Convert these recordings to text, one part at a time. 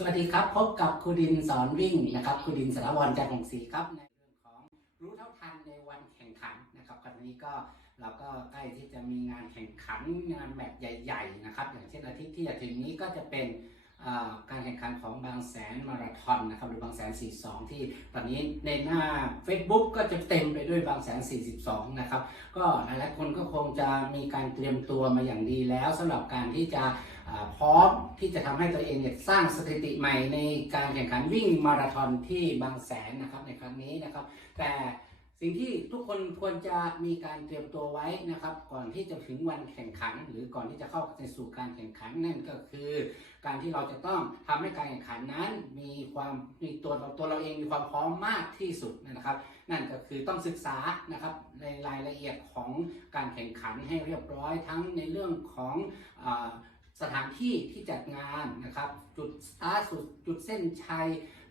สวัสดีครับ พบกับครูดินสอนวิ่งนะครับครูดินสารวรจันทร์หงศรีครับในเรื่องของรู้เท่าทันในวันแข่งขันนะครับคราวนี้ก็เราก็ใกล้ที่จะมีงานแข่งขันงานแมตช์ใหญ่ๆนะครับ อย่างเช่นอาทิตย์ที่จะถึงนี้ก็จะเป็นการแข่งขันของบางแสนมาราธอนนะครับหรือบางแสน 42 ที่ตอนนี้ในหน้า Facebook ก็จะเต็มไปด้วยบางแสน 42 นะครับ ก็หลายๆคนก็คงจะมีการเตรียมตัวมาอย่างดีแล้วสำหรับการที่จะ พร้อมที่จะทำให้ตัวเองเนี่ยสร้างสถิติใหม่ในการแข่งขันวิ่งมาราธอนที่บางแสนนะครับในครั้งนี้นะครับ แต่สิ่งที่ทุกคนควรจะมีการเตรียมตัวไว้นะครับ ก่อนที่จะถึงวันแข่งขัน หรือก่อนที่จะเข้าในสู่การแข่งขันนั่นก็คือ การที่เราจะต้องทำให้การแข่งขันนั้น มีความมีตัวตัวเราเองมีความพร้อมมากที่สุดนะครับ นั่นก็คือต้องศึกษานะครับในรายละเอียดของการแข่งขันให้เรียบร้อยทั้งในเรื่องของอา สถานที่ที่จัดงานนะครับ จุดสตาร์ทจุดจุดเส้นชัย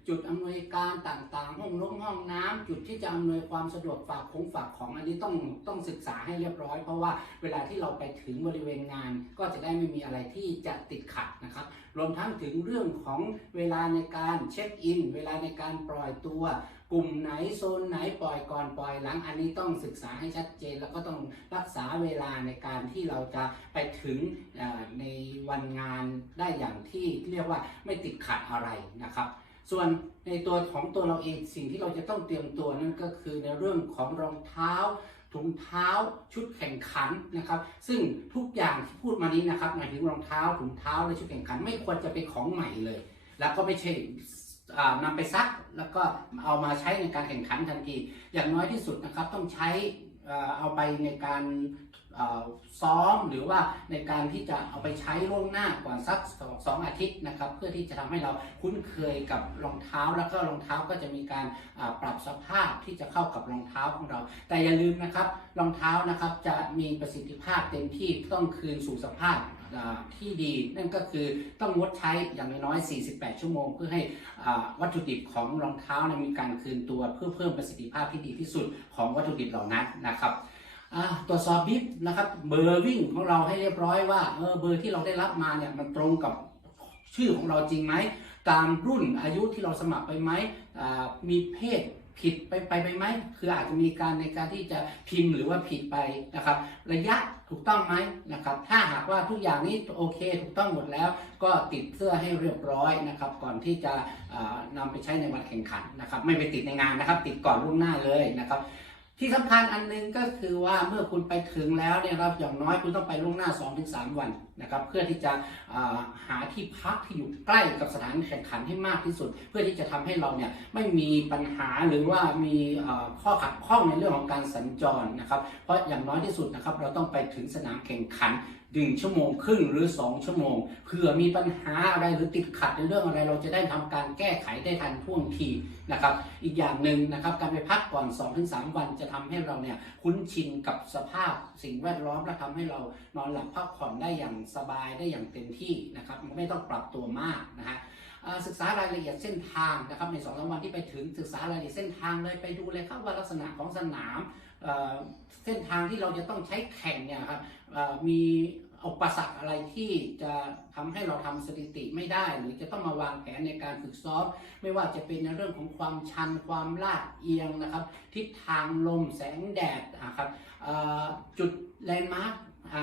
จุดอำนวยการต่างๆ ห้องน้ำห้องน้ำจุดที่จะอำนวยความสะดวกฝากของฝากของอันนี้ต้องต้องศึกษาให้เรียบร้อย เพราะว่าเวลาที่เราไปถึงบริเวณงาน ก็จะได้ไม่มีอะไรที่จะติดขัดนะครับรวมทั้งถึงเรื่องของเวลาในการเช็คอิน เวลาในการปล่อยตัวกลุ่มไหนโซนไหนปล่อยก่อนปล่อยหลังอันนี้ต้องศึกษาให้ชัดเจน แล้วก็ต้องรักษาเวลาในการที่เราจะไปถึงในวันงานได้อย่างที่เรียกว่าไม่ติดขัดอะไรนะครับ ส่วนในตัวของตัวเราเองสิ่งที่เราจะต้องเตรียมตัวนั่นก็คือในเรื่องของรองเท้าถุงเท้าชุดแข่งขันนะครับ ซึ่งทุกอย่างที่พูดมานี้นะครับหมายถึงรองเท้าถุงเท้าและชุดแข่งขันไม่ควรจะเป็นของใหม่เลย แล้วก็ไม่ใช่อ่านำไปซักแล้วก็เอามาใช้ในการแข่งขันทันที อย่างน้อยที่สุดนะครับต้องใช้เอาไปในการ ซ้อมหรือว่าในการที่จะเอาไปใช้ล่วงหน้าก่อนสักสองอาทิตย์นะครับ เพื่อที่จะทำให้เราคุ้นเคยกับรองเท้า แล้วก็รองเท้าก็จะมีการปรับสภาพที่จะเข้ากับรองเท้าของเรา แต่อย่าลืมนะครับรองเท้านะครับจะมีประสิทธิภาพเต็มที่ต้องคืนสู่สภาพที่ดีนั่นก็คือต้องงดใช้อย่างน้อย 48 ชั่วโมง เพื่อให้วัตถุดิบของรองเท้านะมีการคืนตัวเพื่อเพิ่มประสิทธิภาพที่ดีที่สุดของวัตถุดิบเหล่านั้นนะครับ อ่าตรวจสอบบิบนะครับเบอร์วิ่งของเราให้เรียบร้อยว่าเออเบอร์ที่เราได้รับมาเนี่ยมันตรงกับชื่อของเราจริงไหมตามรุ่นอายุที่เราสมัครไปไหมมีเพศผิดไปไปไปไหมคืออาจจะมีการในการที่จะพิมพ์หรือว่าผิดไปนะครับ ระยะถูกต้องไหมนะครับ ถ้าหากว่าทุกอย่างนี้โอเค ถูกต้องหมดแล้ว ก็ติดเสื้อให้เรียบร้อยนะครับ ก่อนที่จะอ่านำไปใช้ในวันแข่งขันนะครับ ไม่ไปติดในงานนะครับ ติดก่อนล่วงหน้าเลยนะครับ ที่สำคัญอันหนึงก็คือว่าเมื่อคุณไปถึงแล้วเนี่ยครับอย่างน้อยคุณต้องไปล่วงหน้า 2-3 วัน นะครับเพื่อที่จะหาที่พักที่อยู่ใกล้กับสถานแข่งขันให้มากที่สุด เพื่อที่จะทำให้เราเนี่ยไม่มีปัญหาหรือว่ามีข้อขัดข้องในเรื่องของการสัญจรนะครับ เพราะอย่างน้อยที่สุดนะครับเราต้องไปถึงสนามแข่งขันหนึ่งชั่วโมงครึ่งหรือ 2 ชั่วโมงเผื่อมีปัญหาอะไรหรือติดขัดในเรื่องอะไร เราจะได้ทำการแก้ไขได้ทันท่วงทีนะครับ อีกอย่างหนึ่งนะครับการไปพักก่อน 2-3 วันจะทำให้เราเนี่ยคุ้นชินกับสภาพสิ่งแวดล้อมและทำให้เรานอนหลับพักผ่อนได้อย่างสบายได้อย่างเต็มที่นะครับไม่ต้องปรับตัวมากนะฮะศึกษารายละเอียดเส้นทางนะครับในสองสามวันที่ไปถึงศึกษารายละเอียดเส้นทางเลยไปดูเลยครับว่าลักษณะของสนามเส้นทางที่เราจะต้องใช้แข่งเนี่ยครับมีอุปสรรคอะไรที่จะทำให้เราทำสถิติไม่ได้ หรือจะต้องมาวางแผนในการฝึกซ้อมไม่ว่าจะเป็นในเรื่องของความชันความลาดเอียงนะครับ ทิศทางลมแสงแดดนะครับจุดแลนด์มาร์ก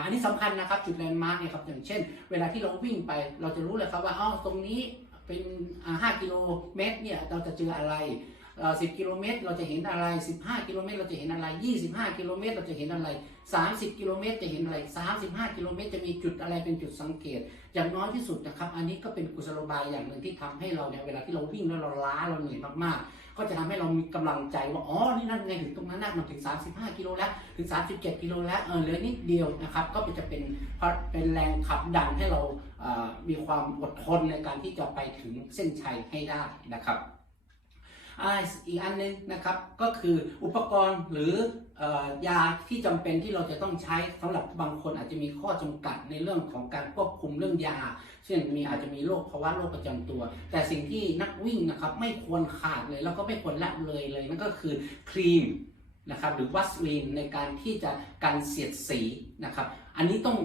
อันนี้สำคัญนะครับจุดแลนด์มาร์กเนี่ยครับอย่างเช่น เวลาที่เราวิ่งไป เราจะรู้เลยครับว่าอ้าวตรงนี้เป็นห้า5กิโลเมตรเนี่ยเราจะเจออะไร เอ่อ10กิโลเมตรเราจะเห็นอะไร 15 กิโลเมตรเราจะเห็นอะไร 25 กิโลเมตรเราจะเห็นอะไร 30 กิโลเมตรจะเห็นอะไร 35 กิโลเมตรจะมีจุดอะไรเป็นจุดสังเกต อย่างน้อยที่สุดนะครับ อันนี้ก็เป็นกุศโลบายอย่างหนึ่งที่ทำให้เราเนี่ยเวลาที่เราวิ่งแล้วเราล้าเราเหนื่อยมากๆ ก็จะทำให้เรามีกำลังใจว่า อ๋อ นี่นั่นไงถึงตรงนั้นนะมันถึง 35 กิโลแล้ว ถึง 37 กิโลแล้ว เออ เหลือนิดเดียวนะครับ ก็จะเป็นเป็นแรงขับดันให้เรามีความอดทนในการที่จะไปถึงเส้นชัยให้ได้นะครับ อีกอันหนึงนะครับก็คืออุปกรณ์หรืออยาที่จำเป็นที่เราจะต้องใช้สำหรับบางคนอาจจะมีข้อจำกัดในเรื่องของการควบคุมเรื่องยา เช่นมีอาจจะมีโรคภาวะโรคประจำตัว แต่สิ่งที่นักวิ่งนะครับไม่ควรขาดเลยแล้วก็ไม่ควรละเลยเลยนั่นก็คือครีมนะครับหรือวัสลีนในการที่จะกันเสียดสีนะครับ อันนี้ต้อง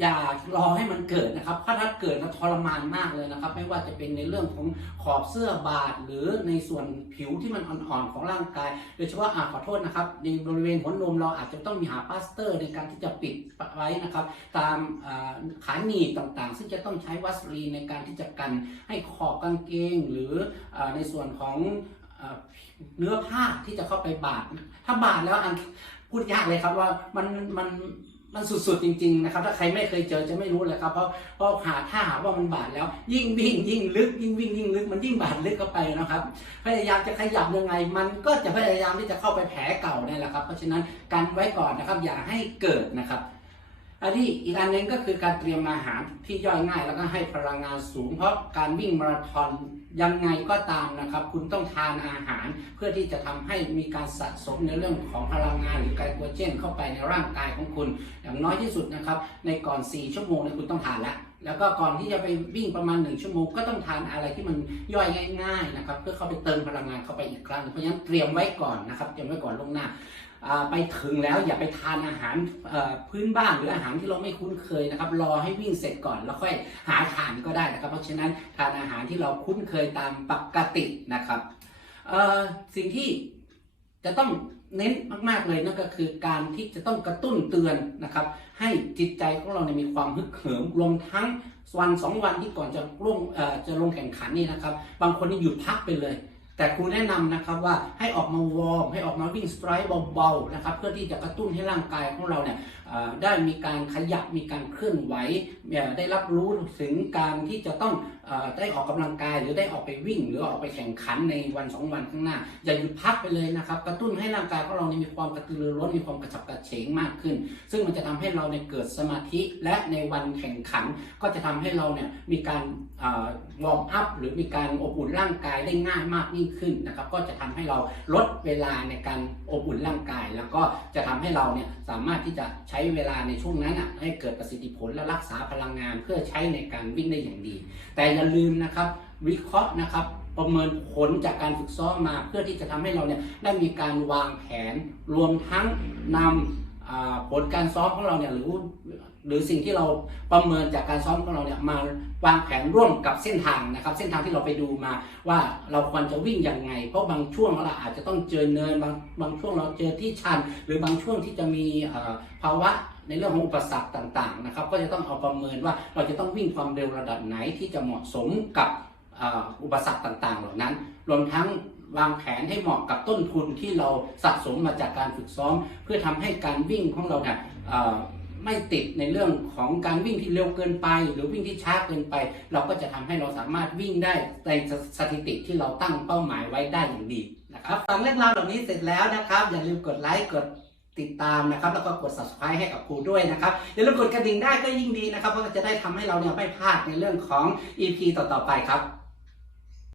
อย่ารอให้มันเกิดนะครับเพราถ้าเกิดแล้วทรมานมากเลยนะครับ ไม่ว่าจะเป็นในเรื่องของขอบเสื้อบาดหรือในส่วนผิวที่มันอ่อนๆของร่างกาย โดยเฉพาะอ่าขอโทษนะครับ ในบริเวณหัวนมเราอาจจะต้องมีหาพลาสเตอร์ในการที่จะปิดไว้นะครับ ตามอ่าขาหนีบต่างๆ ซึ่งจะต้องใช้วัสลีนในการที่จะกันให้ขอบกางเกง หรืออาในส่วนของอเนื้อผ้าที่จะเข้าไปบาด ถ้าบาดแล้วอันพูดยากเลยครับว่ามันมัน มันสุดๆจริงๆนะครับถ้าใครไม่เคยเจอจะไม่รู้เลยครับเพราะเพราะหาถ้าหาว่ามันบาดแล้ว ยิ่งวิ่งยิ่งลึกยิ่งวิ่งยิ่งลึกมันยิ่งบาดลึกเข้าไปนะครับ พยายามจะขยับยังไง มันก็จะพยายามที่จะเข้าไปแผลเก่านี่แหละครับ เพราะฉะนั้นการไว้ก่อนนะครับอย่าให้เกิดนะครับ อันนี้อีกอันหนึงก็คือการเตรียมอาหารที่ย่อยง่ายแล้วก็ให้พลังงานสูง เพราะการวิ่งมาราธอนยังไงก็ตามนะครับ คุณต้องทานอาหาร เพื่อที่จะทำให้มีการสะสมในเรื่องของพลังงานหรือไกลโคเจน เข้าไปในร่างกายของคุณ อย่างน้อยที่สุดนะครับ ในก่อน 4 ชั่วโมงเนี่ยคุณต้องทานแล้วแล้วก็ก่อนที่จะไปวิ่งประมาณ 1 ชั่วโมงก็ต้องทานอะไรที่มันย่อยง่ายๆนะครับเพื่อเข้าไปเติมพลังงานเข้าไปอีกครั้งเพราะฉะนั้นเตรียมไว้ก่อนนะครับเตรียมไว้ก่อนล่วงหน้า ไปถึงแล้วอย่าไปทานอาหารพื้นบ้านหรืออาหารที่เราไม่คุ้นเคยนะครับ รอให้วิ่งเสร็จก่อนแล้วค่อยหาทานก็ได้นะครับ เพราะฉะนั้นทานอาหารที่เราคุ้นเคยตามปกตินะครับสิ่งที่จะต้องเน้นมาก ๆ เลยนั่นก็คือการที่จะต้องกระตุ้นเตือนนะครับ ให้จิตใจของเราเนี่ยมีความฮึกเหิมรวมทั้งวันสองวันที่ก่อนจะลงเอ่อจะลงแข่งขันนี่นะครับ บางคนนี่หยุดพักไปเลย แต่ครูแนะนำนะครับว่าให้ออกมาวอร์มให้ออกมาวิ่งสไตร์เบาๆนะครับเพื่อที่จะกระตุ้นให้ร่างกายของเราเนี่ยได้มีการขยับมีการเคลื่อนไหวได้รับรู้ถึงการที่จะต้องอได้ออกกำลังกายหรือได้ออกไปวิ่ง หรือออกไปแข่งขันในวันสองวันข้างหน้า อย่าหยุดพักไปเลยนะครับ กระตุ้นให้ร่างกายของเราเนี่ยมีความกระตือรือร้นมีความกระฉับกระเฉงมากขึ้น ซึ่งมันจะทำให้เราเนี่ยเกิดสมาธิและในวันแข่งขัน ก็จะทำให้เราเนี่ยมีการวอร์มอัพหรือมีการอบอุ่นร่างกายได้ง่ายมากยิ่งขึ้นนะครับ ก็จะทำให้เราลดเวลาในการอบอุ่นร่างกาย แล้วก็จะทำให้เราเนี่ยสามารถที่จะใช้เวลาในช่วงนั้นอะให้เกิดประสิทธิผลและรักษาพลังงานเพื่อใช้ในการวิ่งได้อย่างดี แต่อย่าลืมนะครับวิเคราะห์นะครับประเมินผลจากการฝึกซ้อมมา เพื่อที่จะทำให้เราเนี่ยได้มีการวางแผนรวมทั้งนำอ่าผลการซ้อมของเราเนี่ยหรือ หรือสิ่งที่เราประเมินจากการซ้อมของเราเนี่ยมาวางแผนร่วมกับเส้นทางนะครับ เส้นทางที่เราไปดูมาว่าเราควรจะวิ่งยังไง เพราะบางช่วงเราอาจจะต้องเจอเนินบางบางช่วงเราเจอที่ชัน หรือบางช่วงที่จะมีภาวะในเรื่องของอุปสรรคต่างๆนะครับ ก็จะต้องเอาประเมินว่าเราจะต้องวิ่งความเร็วระดับไหนที่จะเหมาะสมกับอุปสรรคต่างๆ เหล่านั้น รวมทั้งวางแผนให้เหมาะกับต้นทุนที่เราสะสมมาจากการฝึกซ้อม เพื่อทำให้การวิ่งของเราเนี่ย ไม่ติดในเรื่องของการวิ่งที่เร็วเกินไป หรือวิ่งที่ช้าเกินไป เราก็จะทำให้เราสามารถวิ่งได้ในสถิติที่เราตั้งเป้าหมายไว้ได้อย่างดีนะครับฟังเรื่องราวเหล่านี้เสร็จแล้วนะครับ อย่าลืมกดไลค์กดติดตามนะครับ แล้วก็กด subscribe ให้กับครูด้วยนะครับอย่าลืมกดกระดิ่งได้ก็ยิ่งดีนะครับเพราะจะได้ทำให้เราเนี่ยไม่พลาดในเรื่องของ EP ต่อๆไปครับ